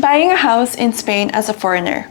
Buying a house in Spain as a foreigner.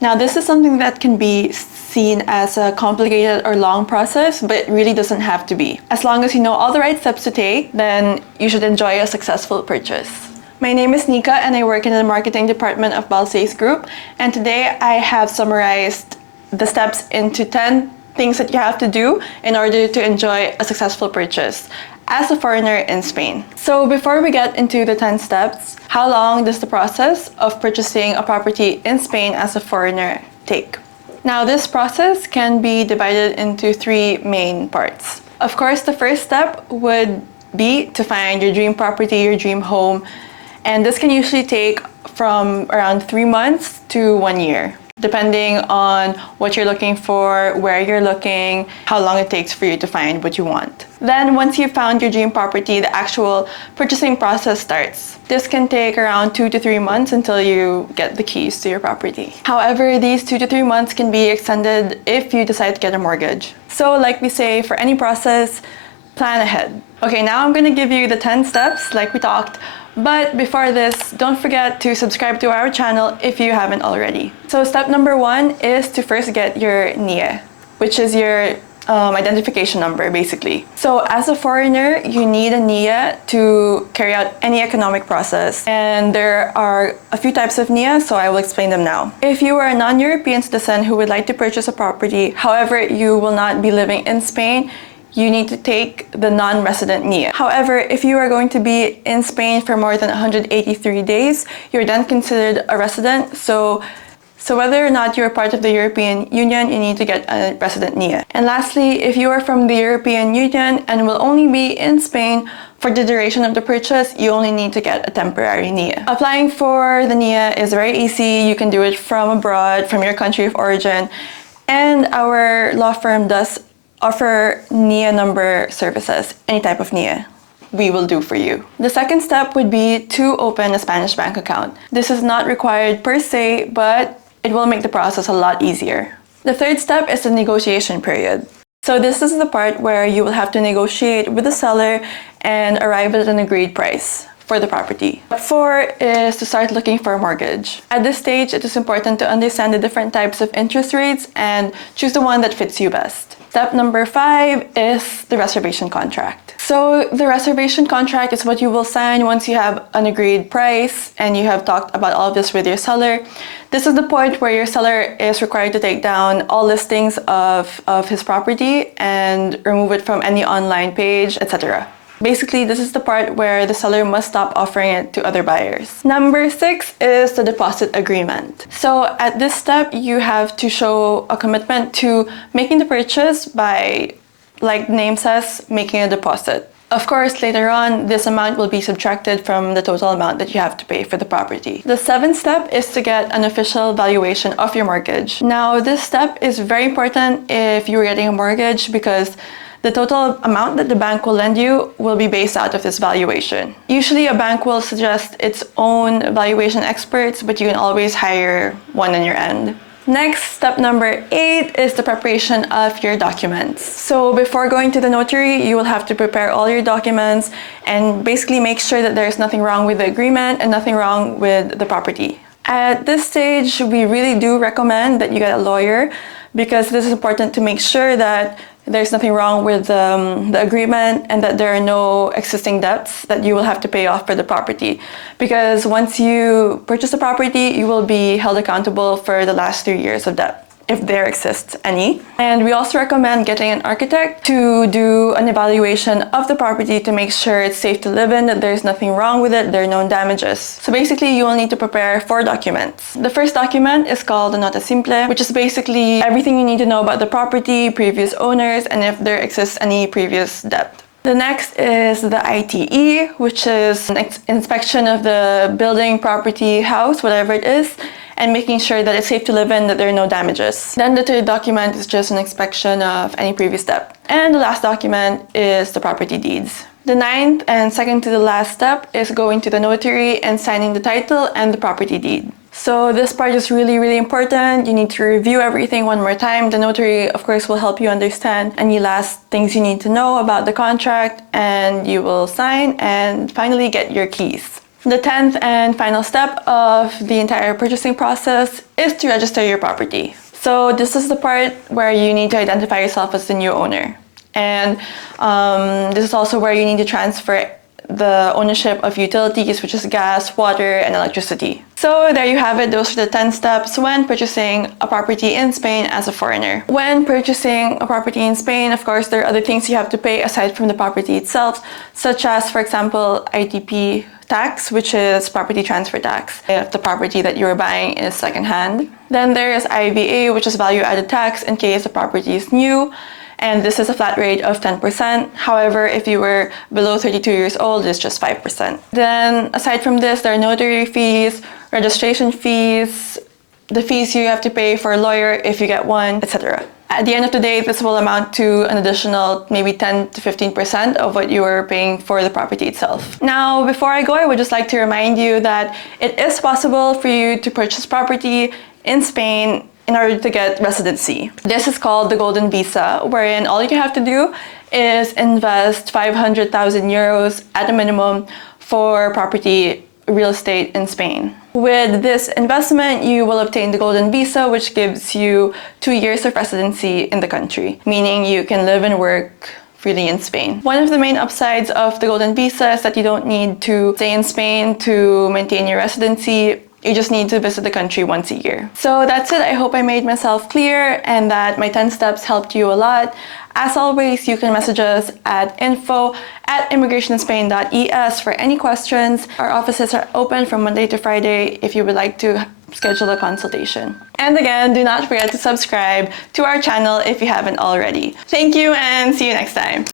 Now, this is something that can be seen as a complicated or long process, but it really doesn't have to be. As long as you know all the right steps to take, then you should enjoy a successful purchase. My name is Nika and I work in the marketing department of Balsays Group, and today I have summarized the steps into 10 things that you have to do in order to enjoy a successful purchase as a foreigner in Spain. So before we get into the 10 steps, how long does the process of purchasing a property in Spain as a foreigner take? Now, this process can be divided into 3 main parts. Of course, the first step would be to find your dream property, your dream home, and this can usually take from around 3 months to 1 year, depending on what you're looking for, where you're looking, how long it takes for you to find what you want. Then once you've found your dream property, the actual purchasing process starts. This can take around 2 to 3 months until you get the keys to your property. However, these 2 to 3 months can be extended if you decide to get a mortgage. So like we say, for any process, plan ahead. Okay, now I'm gonna give you the 10 steps like we talked. But before this, don't forget to subscribe to our channel if you haven't already. So step number 1 is to first get your NIE, which is your identification number, basically. So as a foreigner, you need a NIE to carry out any economic process. And there are a few types of NIE, so I will explain them now. If you are a non-European citizen who would like to purchase a property, however, you will not be living in Spain, you need to take the non-resident NIE. However, if you are going to be in Spain for more than 183 days, you're then considered a resident. So whether or not you're part of the European Union, you need to get a resident NIE. And lastly, if you are from the European Union and will only be in Spain for the duration of the purchase, you only need to get a temporary NIE. Applying for the NIE is very easy. You can do it from abroad, from your country of origin. And our law firm does offer NIE number services, any type of NIE. We will do for you. The second step would be to open a Spanish bank account. This is not required per se, but it will make the process a lot easier. The third step is the negotiation period. So this is the part where you will have to negotiate with the seller and arrive at an agreed price for the property. Step 4 is to start looking for a mortgage. At this stage, it is important to understand the different types of interest rates and choose the one that fits you best. Step number 5 is the reservation contract. So the reservation contract is what you will sign once you have an agreed price and you have talked about all of this with your seller. This is the point where your seller is required to take down all listings of his property and remove it from any online page, etc. Basically, this is the part where the seller must stop offering it to other buyers. Number 6 is the deposit agreement. So at this step, you have to show a commitment to making the purchase by, like the name says, making a deposit. Of course, later on, this amount will be subtracted from the total amount that you have to pay for the property. The 7th step is to get an official valuation of your mortgage. Now, this step is very important if you're getting a mortgage because the total amount that the bank will lend you will be based out of this valuation. Usually a bank will suggest its own valuation experts, but you can always hire one on your end. Next, step number 8 is the preparation of your documents. So before going to the notary, you will have to prepare all your documents and basically make sure that there's nothing wrong with the agreement and nothing wrong with the property. At this stage, we really do recommend that you get a lawyer because this is important to make sure that there's nothing wrong with the agreement and that there are no existing debts that you will have to pay off for the property. Because once you purchase the property, you will be held accountable for the last 3 years of debt, if there exists any. And we also recommend getting an architect to do an evaluation of the property to make sure it's safe to live in, that there's nothing wrong with it, there are no damages. So basically, you will need to prepare 4 documents. The first document is called the Nota Simple, which is basically everything you need to know about the property, previous owners, and if there exists any previous debt. The next is the ITE, which is an inspection of the building, property, house, whatever it is, and making sure that it's safe to live in, that there are no damages. Then the third document is just an inspection of any previous debt. And the last document is the property deeds. The 9th and second to the last step is going to the notary and signing the title and the property deed. So this part is really important. You need to review everything one more time. The notary, of course, will help you understand any last things you need to know about the contract, and you will sign and finally get your keys. The 10th and final step of the entire purchasing process is to register your property. So this is the part where you need to identify yourself as the new owner. And this is also where you need to transfer the ownership of utilities, which is gas, water, and electricity. So there you have it. Those are the 10 steps when purchasing a property in Spain as a foreigner. When purchasing a property in Spain, of course, there are other things you have to pay aside from the property itself, such as, for example, ITP tax, which is property transfer tax, if the property that you're buying is secondhand. Then there is IVA, which is value added tax in case the property is new. And this is a flat rate of 10%. However, if you were below 32 years old, it's just 5%. Then aside from this, there are notary fees, registration fees, the fees you have to pay for a lawyer if you get one, etc. At the end of the day, this will amount to an additional maybe 10 to 15% of what you are paying for the property itself. Now, before I go, I would just like to remind you that it is possible for you to purchase property in Spain in order to get residency. This is called the Golden Visa, wherein all you have to do is invest 500,000 euros at a minimum for property real estate in Spain. With this investment, you will obtain the Golden Visa, which gives you 2 years of residency in the country, meaning you can live and work freely in Spain. One of the main upsides of the Golden Visa is that you don't need to stay in Spain to maintain your residency. You just need to visit the country once a year. So that's it. I hope I made myself clear and that my 10 steps helped you a lot. As always, you can message us at info@immigrationspain.es for any questions. Our offices are open from Monday to Friday if you would like to schedule a consultation. And again, do not forget to subscribe to our channel if you haven't already. Thank you and see you next time.